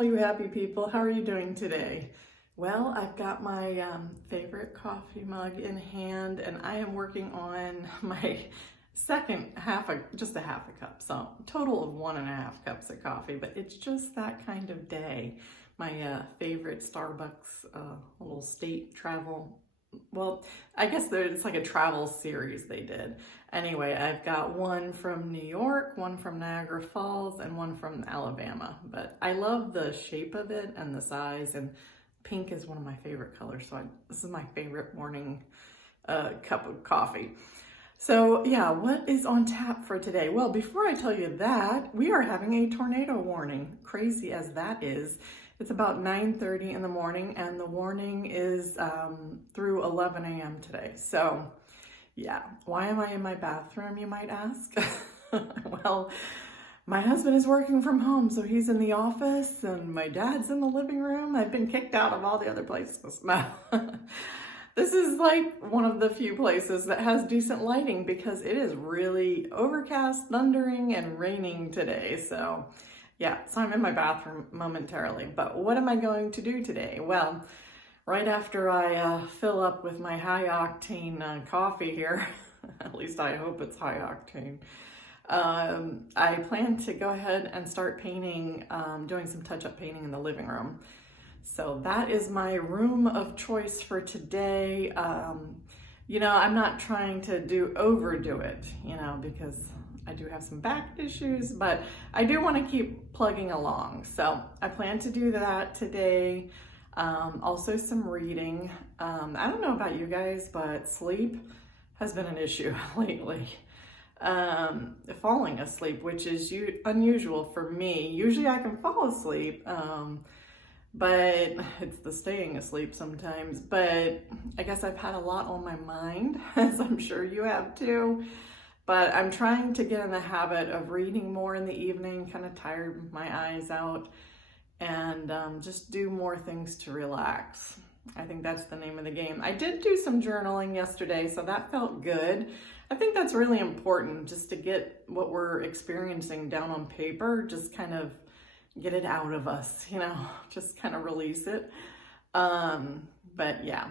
all you happy people. How are you doing today? Well, I've got my favorite coffee mug in hand, and I am working on my second just a half a cup. So total of 1.5 cups of coffee, but it's just that kind of day. My favorite Starbucks little state travel. Well, I guess it's like a travel series they did. Anyway, I've got one from New York, one from Niagara Falls, and one from Alabama. But I love the shape of it and the size, and pink is one of my favorite colors. So this is my favorite morning cup of coffee. So yeah, what is on tap for today? Well, before I tell you that, we are having a tornado warning. Crazy as that is. It's about 9:30 in the morning, and the warning is through 11 a.m. today. So yeah, why am I in my bathroom, you might ask? Well, my husband is working from home, so he's in the office, and my dad's in the living room. I've been kicked out of all the other places. This is like one of the few places that has decent lighting because it is really overcast, thundering, and raining today. So yeah, so I'm in my bathroom momentarily, but what am I going to do today? Well, right after I fill up with my high octane coffee here, at least I hope it's high octane, I plan to go ahead and start painting, doing some touch-up painting in the living room. So that is my room of choice for today. You know, I'm not trying to overdo it, you know, because I do have some back issues, but I do want to keep plugging along. So I plan to do that today. Also some reading. I don't know about you guys, but sleep has been an issue lately. Falling asleep, which is unusual for me. Usually I can fall asleep, but it's the staying asleep sometimes. But I guess I've had a lot on my mind, as I'm sure you have too. But I'm trying to get in the habit of reading more in the evening, kind of tire my eyes out, and just do more things to relax. I think that's the name of the game. I did do some journaling yesterday, so that felt good. I think that's really important, just to get what we're experiencing down on paper, just kind of get it out of us, you know, just kind of release it. But yeah.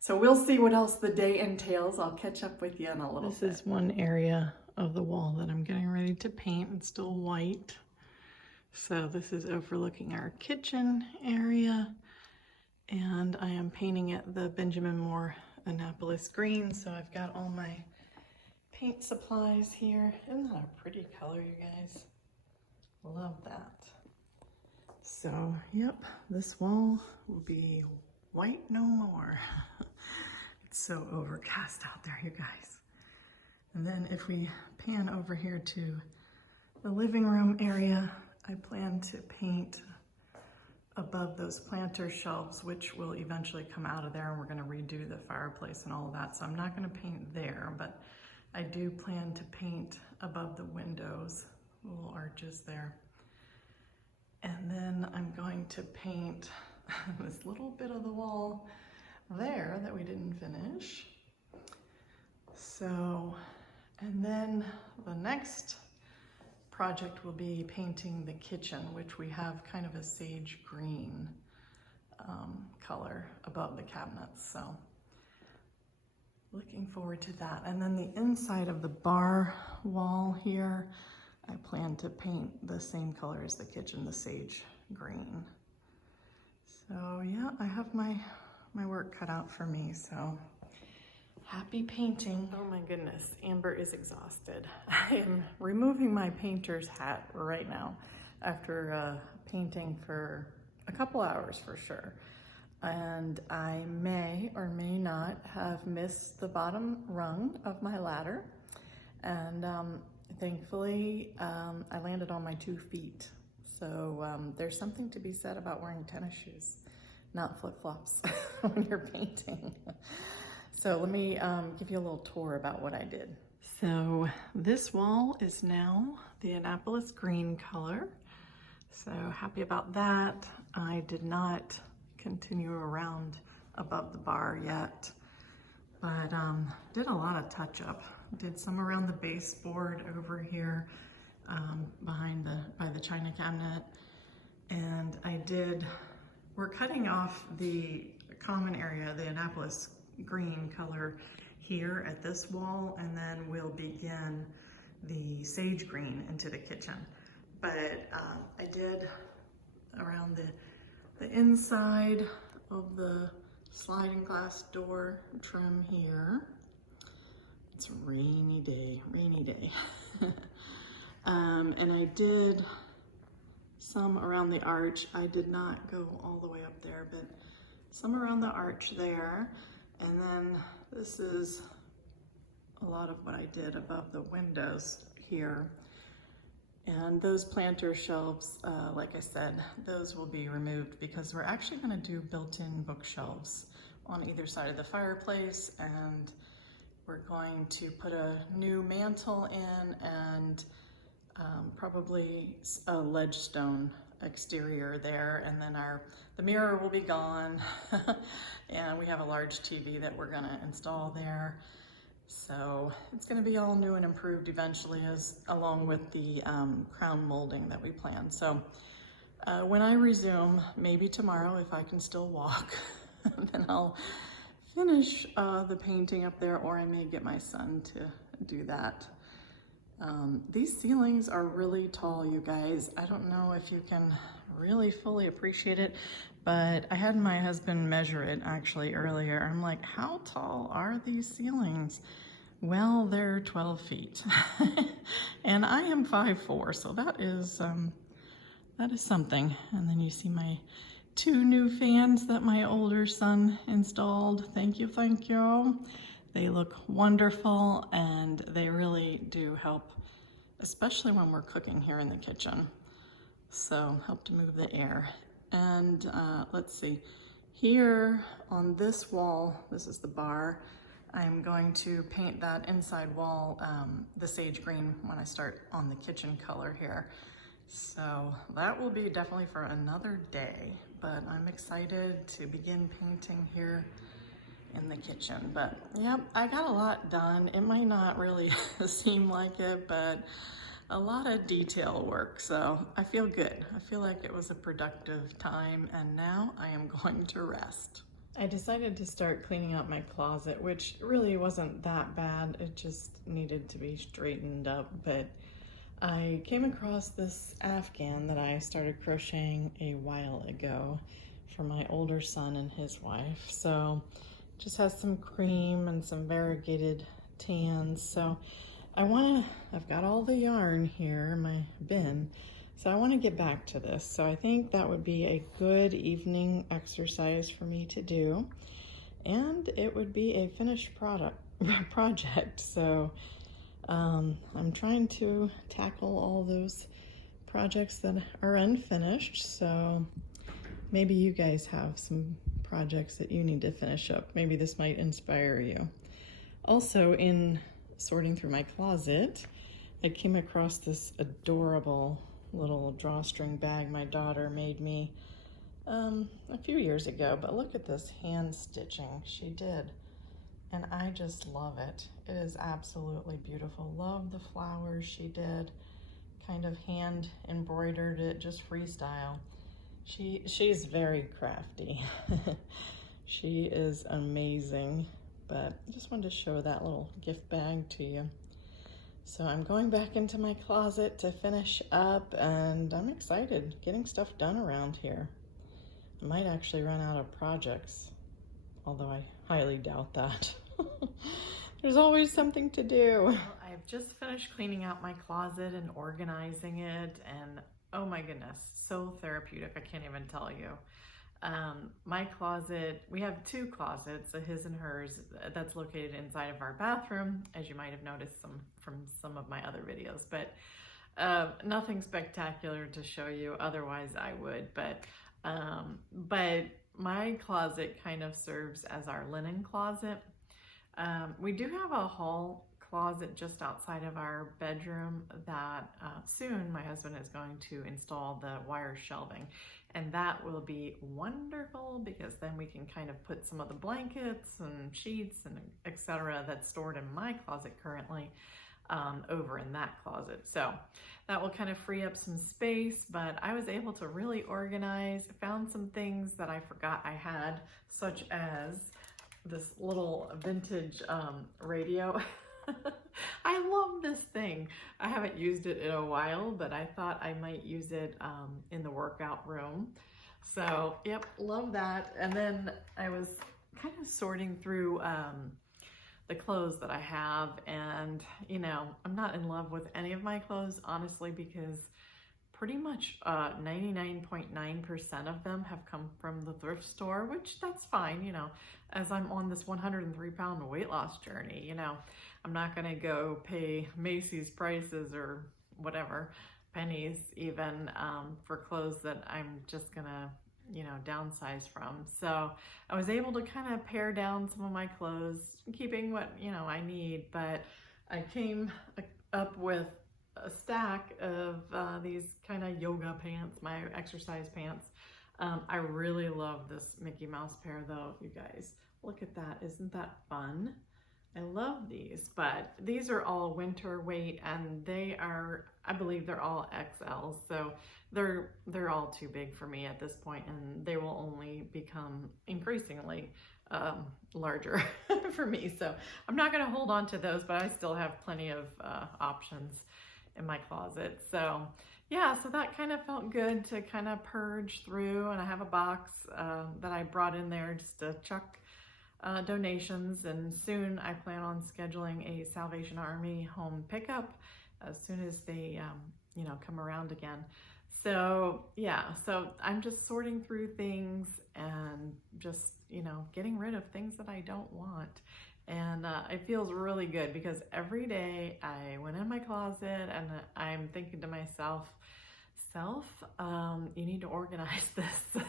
So we'll see what else the day entails. I'll catch up with you in a little bit. This is one area of the wall that I'm getting ready to paint. It's still white. So this is overlooking our kitchen area. And I am painting it the Benjamin Moore Annapolis green. So I've got all my paint supplies here. Isn't that a pretty color, you guys? Love that. So, yep, this wall will be white no more. It's so overcast out there, you guys. And then if we pan over here to the living room area, I plan to paint above those planter shelves, which will eventually come out of there, and we're gonna redo the fireplace and all of that. So I'm not gonna paint there, but I do plan to paint above the windows, little arches there. And then I'm going to paint this little bit of the wall there that we didn't finish. So, and then the next project will be painting the kitchen, which we have kind of a sage green color above the cabinets. So looking forward to that. And then the inside of the bar wall here, I plan to paint the same color as the kitchen, the sage green. So yeah, I have my work cut out for me, so happy painting. Oh my goodness, Amber is exhausted. I am removing my painter's hat right now after painting for a couple hours for sure. And I may or may not have missed the bottom rung of my ladder. And thankfully, I landed on my 2 feet. So there's something to be said about wearing tennis shoes, not flip-flops when you're painting. So let me give you a little tour about what I did. So this wall is now the Annapolis green color. So happy about that. I did not continue around above the bar yet, but did a lot of touch-up. Did some around the baseboard over here by the china cabinet, and I we're cutting off the common area, the Annapolis green color here at this wall, and then we'll begin the sage green into the kitchen. But I did around the inside of the sliding glass door trim here. It's a rainy day. And I did some around the arch. I did not go all the way up there, but some around the arch there. And then this is a lot of what I did above the windows here. And those planter shelves, like I said, those will be removed because we're actually going to do built-in bookshelves on either side of the fireplace, and we're going to put a new mantle in and probably a ledge stone exterior there, and then the mirror will be gone. And we have a large TV that we're going to install there. So it's going to be all new and improved eventually, along with the crown molding that we plan. So when I resume, maybe tomorrow if I can still walk, then I'll finish the painting up there, or I may get my son to do that. These ceilings are really tall, you guys. I don't know if you can really fully appreciate it, but I had my husband measure it actually earlier. I'm like, how tall are these ceilings? Well, they're 12 feet and I am 5'4", so that is something. And then you see my 2 new fans that my older son installed. Thank you. They look wonderful, and they really do help, especially when we're cooking here in the kitchen. So help to move the air. And let's see, here on this wall, this is the bar, I'm going to paint that inside wall the sage green when I start on the kitchen color here. So that will be definitely for another day, but I'm excited to begin painting here in the kitchen. But yep, I got a lot done. It might not really seem like it, but a lot of detail work, so I feel good. I feel like it was a productive time, and now I am going to rest. I decided to start cleaning out my closet, which really wasn't that bad. It just needed to be straightened up, but I came across this Afghan that I started crocheting a while ago for my older son and his wife. So just has some cream and some variegated tans. So I've got all the yarn here in my bin, so I want to get back to this. So I think that would be a good evening exercise for me to do, and it would be a finished project. So I'm trying to tackle all those projects that are unfinished. So maybe you guys have some projects that you need to finish up. Maybe this might inspire you. Also, in sorting through my closet, I came across this adorable little drawstring bag my daughter made me a few years ago, but look at this hand stitching she did, and I just love it. It is absolutely beautiful. Love the flowers she did, kind of hand embroidered it, just freestyle. She's very crafty. She is amazing. But I just wanted to show that little gift bag to you. So I'm going back into my closet to finish up, and I'm excited getting stuff done around here. I might actually run out of projects, although I highly doubt that. There's always something to do. Well, I've just finished cleaning out my closet and organizing it, and oh my goodness, so therapeutic, I can't even tell you. My closet, we have 2 closets, a his and hers, that's located inside of our bathroom, as you might have noticed from some of my other videos, but nothing spectacular to show you, otherwise I would, but my closet kind of serves as our linen closet. We do have a hall closet just outside of our bedroom that soon my husband is going to install the wire shelving, and that will be wonderful because then we can kind of put some of the blankets and sheets and etc. that's stored in my closet currently over in that closet. So that will kind of free up some space, but I was able to really organize, found some things that I forgot I had, such as this little vintage radio. I love this thing. I haven't used it in a while, but I thought I might use it in the workout room. So, yep, love that. And then I was kind of sorting through the clothes that I have, and you know, I'm not in love with any of my clothes, honestly, because pretty much 99.9% of them have come from the thrift store, which that's fine, you know, as I'm on this 103-pound weight loss journey. You know, I'm not gonna go pay Macy's prices or whatever, pennies even, for clothes that I'm just gonna, you know, downsize from. So I was able to kind of pare down some of my clothes, keeping what, you know, I need, but I came up with a stack of these kind of yoga pants, my exercise pants. I really love this Mickey Mouse pair though, you guys. Look at that, isn't that fun? I love these, but these are all winter weight, and they are, I believe they're all XL, so they're all too big for me at this point, and they will only become increasingly larger for me. So I'm not going to hold on to those, but I still have plenty of options in my closet. So yeah, so that kind of felt good to kind of purge through, and I have a box that I brought in there just to chuck donations, and soon I plan on scheduling a Salvation Army home pickup as soon as they you know, come around again. So yeah, so I'm just sorting through things and just, you know, getting rid of things that I don't want. And it feels really good because every day I went in my closet and I'm thinking to myself, you need to organize this.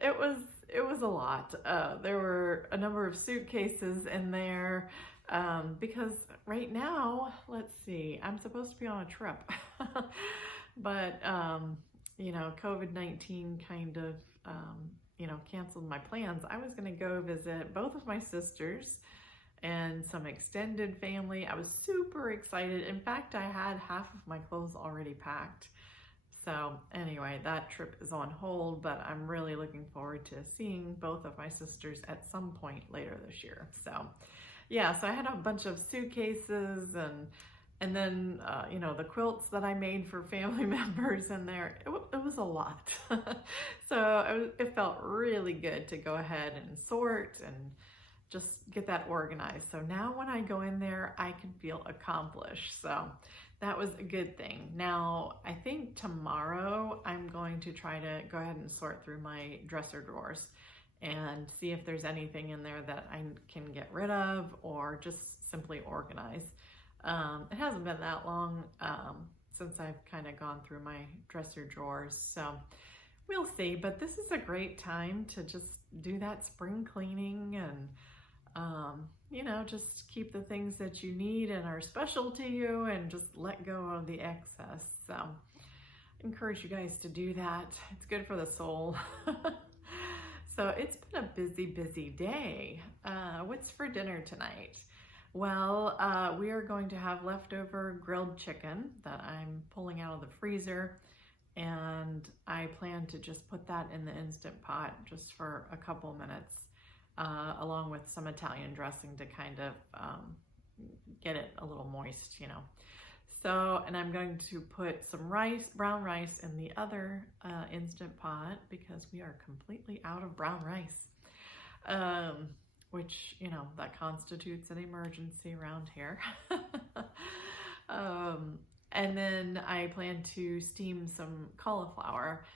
It was a lot. There were a number of suitcases in there because right now, let's see, I'm supposed to be on a trip. But, you know, COVID-19 kind of, you know, canceled my plans. I was going to go visit both of my sisters and some extended family. I was super excited. In fact, I had half of my clothes already packed. So anyway, that trip is on hold, but I'm really looking forward to seeing both of my sisters at some point later this year. So yeah, so I had a bunch of suitcases and then, you know, the quilts that I made for family members in there. It was a lot. So it felt really good to go ahead and sort and just get that organized. So now when I go in there, I can feel accomplished. So that was a good thing. Now, I think tomorrow I'm going to try to go ahead and sort through my dresser drawers and see if there's anything in there that I can get rid of or just simply organize. It hasn't been that long since I've kind of gone through my dresser drawers, so we'll see. But this is a great time to just do that spring cleaning and, you know, just keep the things that you need and are special to you and just let go of the excess. So I encourage you guys to do that. It's good for the soul. So it's been a busy day. What's for dinner tonight? Well, we are going to have leftover grilled chicken that I'm pulling out of the freezer, and I plan to just put that in the Instant Pot just for a couple minutes, along with some Italian dressing to kind of get it a little moist, you know. So, and I'm going to put some rice, brown rice, in the other Instant Pot because we are completely out of brown rice. Which, you know, that constitutes an emergency around here. And then I plan to steam some cauliflower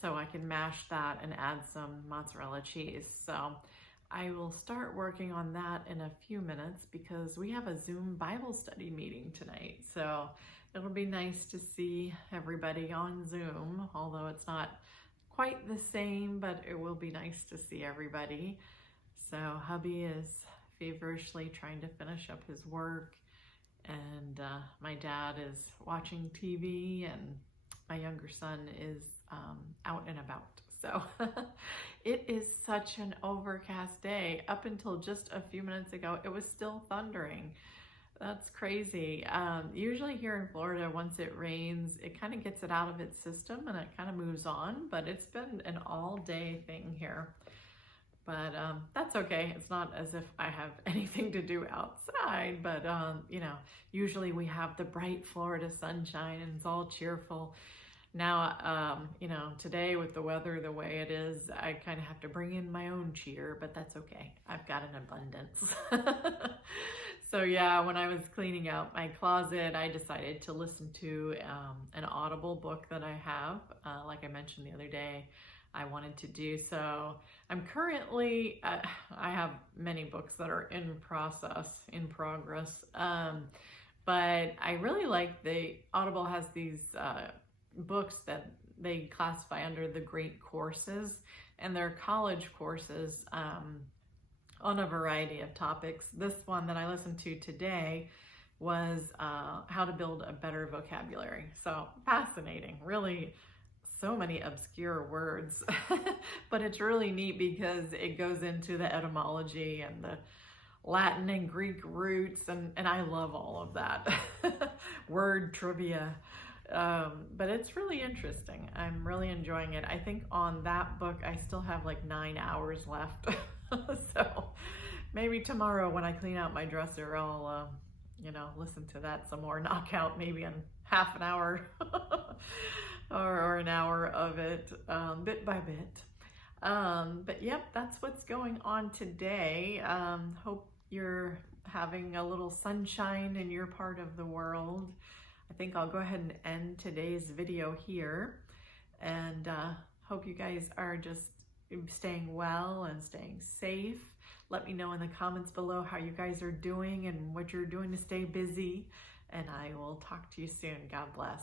so I can mash that and add some mozzarella cheese. So I will start working on that in a few minutes because we have a Zoom Bible study meeting tonight. So it'll be nice to see everybody on Zoom, although it's not quite the same, but it will be nice to see everybody. So hubby is feverishly trying to finish up his work, and my dad is watching TV, and my younger son is out and about. So it is such an overcast day. Up until just a few minutes ago, it was still thundering. That's crazy. Usually here in Florida, once it rains, it kind of gets it out of its system and it kind of moves on, but it's been an all-day thing here. But that's okay. It's not as if I have anything to do outside, but you know, usually we have the bright Florida sunshine and it's all cheerful. Now, you know, today with the weather the way it is, I kind of have to bring in my own cheer, but that's okay. I've got an abundance. So yeah, when I was cleaning out my closet, I decided to listen to an Audible book that I have. Like I mentioned the other day, I wanted to do so. I'm currently, I have many books that are in progress. But I really like Audible has these books that they classify under the great courses, and they're college courses on a variety of topics. This one that I listened to today was how to build a better vocabulary. So fascinating, really. So many obscure words, but it's really neat because it goes into the etymology and the Latin and Greek roots, and I love all of that. Word trivia. But it's really interesting. I'm really enjoying it. I think on that book, I still have like 9 hours left. So maybe tomorrow when I clean out my dresser, I'll, you know, listen to that some more, knock out maybe in half an hour or an hour of it, bit by bit. But yep, that's what's going on today. Hope you're having a little sunshine in your part of the world. I think I'll go ahead and end today's video here, and hope you guys are just staying well and staying safe. Let me know in the comments below how you guys are doing and what you're doing to stay busy, and I will talk to you soon. God bless.